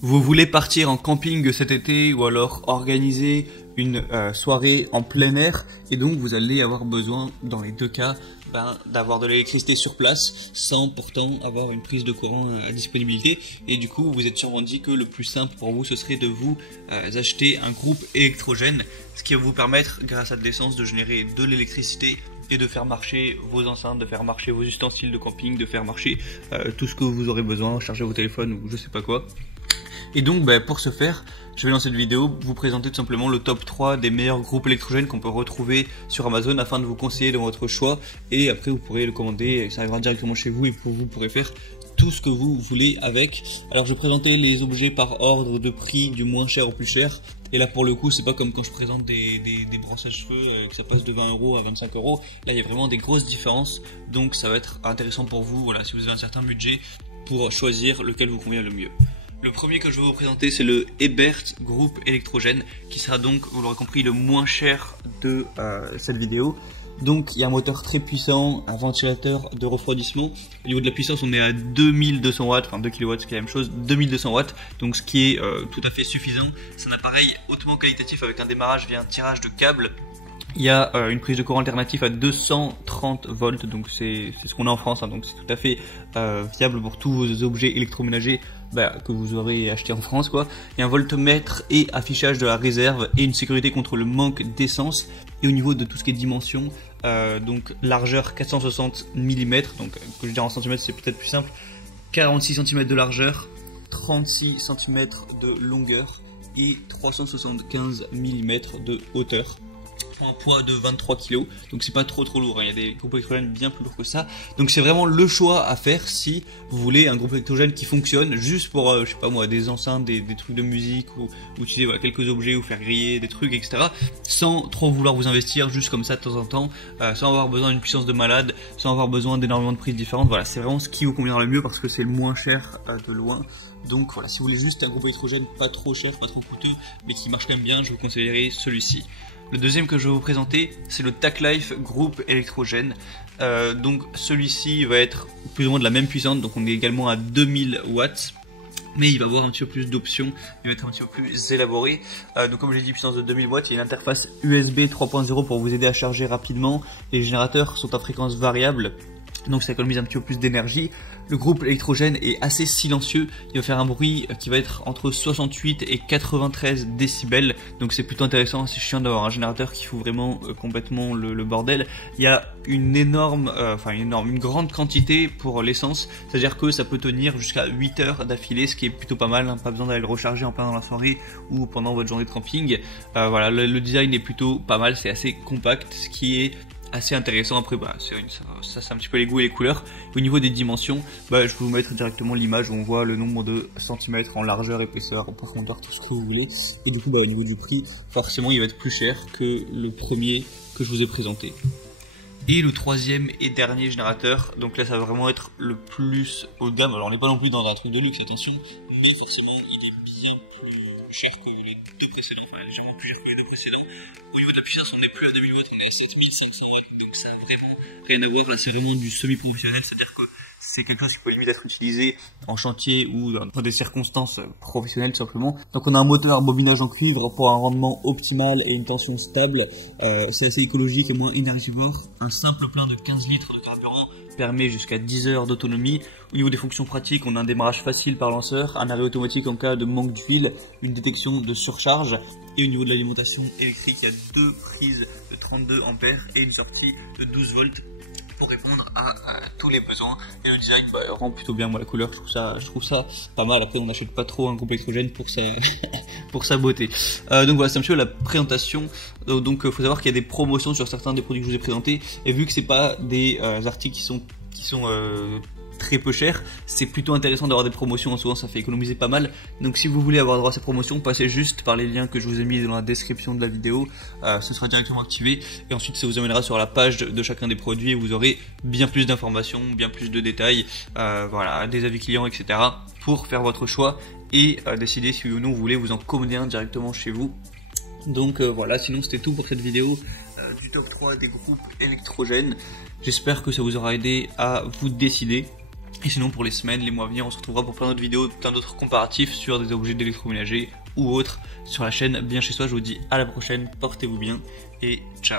Vous voulez partir en camping cet été ou alors organiser une soirée en plein air et donc vous allez avoir besoin dans les deux cas d'avoir de l'électricité sur place sans pourtant avoir une prise de courant à disponibilité, et du coup vous êtes sûrement dit que le plus simple pour vous ce serait de vous acheter un groupe électrogène, ce qui va vous permettre grâce à de l'essence de générer de l'électricité et de faire marcher vos enceintes, de faire marcher vos ustensiles de camping, de faire marcher tout ce que vous aurez besoin, charger vos téléphones ou je sais pas quoi. Et donc pour ce faire, je vais dans cette vidéo vous présenter tout simplement le top 3 des meilleurs groupes électrogènes qu'on peut retrouver sur Amazon afin de vous conseiller dans votre choix, et après vous pourrez le commander et ça arrivera directement chez vous et vous pourrez faire tout ce que vous voulez avec. Alors je vais présenter les objets par ordre de prix du moins cher au plus cher, et là pour le coup c'est pas comme quand je présente des brosses à cheveux que ça passe de 20 € à 25 €. Là il y a vraiment des grosses différences, donc ça va être intéressant pour vous, voilà, si vous avez un certain budget, pour choisir lequel vous convient le mieux. Le premier que je vais vous présenter, c'est le Ebert groupe électrogène, qui sera donc, vous l'aurez compris, le moins cher de cette vidéo. Donc il y a un moteur très puissant, un ventilateur de refroidissement. Au niveau de la puissance, on est à 2200 watts, enfin 2 kW, c'est la même chose, 2200 watts, donc ce qui est tout à fait suffisant. C'est un appareil hautement qualitatif avec un démarrage via un tirage de câble. Il y a une prise de courant alternative à 230 volts, donc c'est ce qu'on a en France, hein, donc c'est tout à fait viable pour tous vos objets électroménagers que vous aurez acheté en France, quoi. Il y a un voltmètre et affichage de la réserve et une sécurité contre le manque d'essence. Et au niveau de tout ce qui est dimension, donc largeur 460 mm, donc que je dirais en centimètres c'est peut-être plus simple, 46 cm de largeur, 36 cm de longueur et 375 mm de hauteur. Un poids de 23 kg, donc c'est pas trop lourd, hein. Il y a des groupes électrogènes bien plus lourds que ça, donc c'est vraiment le choix à faire si vous voulez un groupe électrogène qui fonctionne juste pour je sais pas moi, des enceintes, des trucs de musique, ou utiliser voilà, quelques objets ou faire griller des trucs, etc., sans trop vouloir vous investir, juste comme ça de temps en temps, sans avoir besoin d'une puissance de malade, sans avoir besoin d'énormément de prises différentes. Voilà, c'est vraiment ce qui vous conviendra le mieux parce que c'est le moins cher de loin. Donc voilà, si vous voulez juste un groupe électrogène pas trop cher, pas trop coûteux, mais qui marche quand même bien, je vous conseillerais celui-ci. Le deuxième que je vais vous présenter, c'est le TAClife groupe électrogène. Donc celui-ci va être plus ou moins de la même puissance, donc on est également à 2000 watts. Mais il va avoir un petit peu plus d'options, il va être un petit peu plus élaboré. Donc comme j'ai dit, puissance de 2000 watts, il y a une interface USB 3.0 pour vous aider à charger rapidement. Les générateurs sont à fréquence variable, donc ça économise un petit peu plus d'énergie. Le groupe électrogène est assez silencieux, il va faire un bruit qui va être entre 68 et 93 décibels, donc c'est plutôt intéressant. C'est chiant d'avoir un générateur qui fout vraiment complètement le bordel. Il y a une grande quantité pour l'essence, c'est-à-dire que ça peut tenir jusqu'à 8 heures d'affilée, ce qui est plutôt pas mal, hein. Pas besoin d'aller le recharger en plein dans la soirée ou pendant votre journée de camping. Voilà, le design est plutôt pas mal, c'est assez compact, ce qui est assez intéressant. Après ça c'est un petit peu les goûts et les couleurs. Au niveau des dimensions, je vais vous mettre directement l'image où on voit le nombre de centimètres en largeur, épaisseur, en profondeur, tout ce que vous voulez. Et du coup au niveau du prix, forcément il va être plus cher que le premier que je vous ai présenté. Et le troisième et dernier générateur, donc là ça va vraiment être le plus haut de gamme. Alors on n'est pas non plus dans un truc de luxe, attention, mais forcément il est bien plus cher que les deux précédents, enfin légèrement plus cher que les deux précédents. Au niveau de la puissance, on n'est plus à 2000 watts, on est à 7500 watts, donc ça n'a vraiment rien à voir. Là c'est vraiment du semi-professionnel, c'est-à-dire que c'est quelque chose qui peut limite être utilisé en chantier ou dans des circonstances professionnelles tout simplement. Donc on a un moteur bobinage en cuivre pour un rendement optimal et une tension stable. C'est assez écologique et moins énergivore. Un simple plein de 15 litres de carburant permet jusqu'à 10 heures d'autonomie. Au niveau des fonctions pratiques, on a un démarrage facile par lanceur, un arrêt automatique en cas de manque d'huile, une détection de surcharge. Et au niveau de l'alimentation électrique, il y a deux prises de 32 ampères et une sortie de 12 volts pour répondre à tous les besoins. Et le design rend plutôt bien, moi la couleur je trouve ça pas mal. Après on n'achète pas trop un groupe électrogène pour sa pour sa beauté. Donc voilà, c'est un petit peu la présentation. Donc faut savoir qu'il y a des promotions sur certains des produits que je vous ai présentés, et vu que c'est pas des articles qui sont très peu cher, c'est plutôt intéressant d'avoir des promotions. En souvent ça fait économiser pas mal. Donc si vous voulez avoir droit à ces promotions, passez juste par les liens que je vous ai mis dans la description de la vidéo, ce sera directement activé et ensuite ça vous amènera sur la page de chacun des produits et vous aurez bien plus d'informations, bien plus de détails, voilà, des avis clients, etc. pour faire votre choix et décider si oui ou non vous voulez vous en commander un directement chez vous. Donc voilà, sinon c'était tout pour cette vidéo du top 3 des groupes électrogènes. J'espère que ça vous aura aidé à vous décider. Et sinon pour les semaines, les mois à venir, on se retrouvera pour plein d'autres vidéos, plein d'autres comparatifs sur des objets d'électroménager ou autres sur la chaîne Bien Chez Soi. Je vous dis à la prochaine, portez-vous bien et ciao.